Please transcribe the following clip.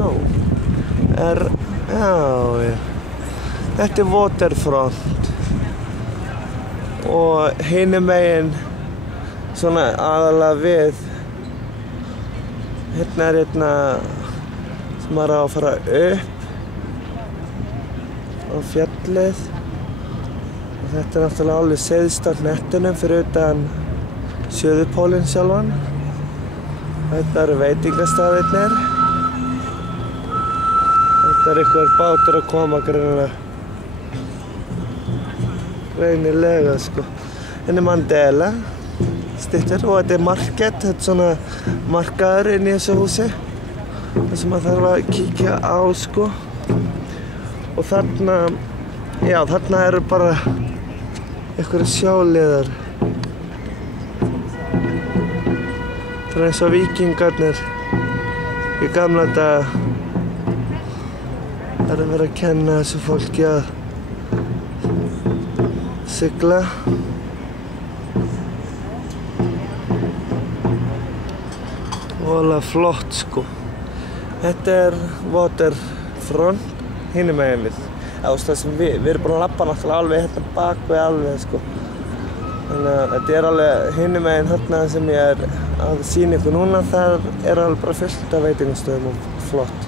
Já. Já. Þetta waterfront. Og hinum megin svona aðalega við. Hérna sem maður á að fara upp á fjallið. Og þetta náttúrulega alveg syðst á hnettinum fyrir utan Suðurpólinn sjálfan. Þetta eru veitingastaðirnir. Þetta einhver bátur að koma greinilega sko. Hérna Mandela styttur og þetta market, þetta svona markaður inn í þessu húsi. Það sem maður þarf að kíkja á sko. Og þarna eru bara einhverjir sjóliðar. Það eins og víkingarnir í gamla daga. Það verið að kenna þessu fólki að sigla. Voðalega flott sko. Þetta waterfront hinum megin við. Það sem við erum búin að labba náttúrulega alveg hérna bak við alveg sko. Þannig að þetta alveg hinum megin hérna sem ég að sýna ykkur núna, það alveg bara fullt af veitingastöðum og flott.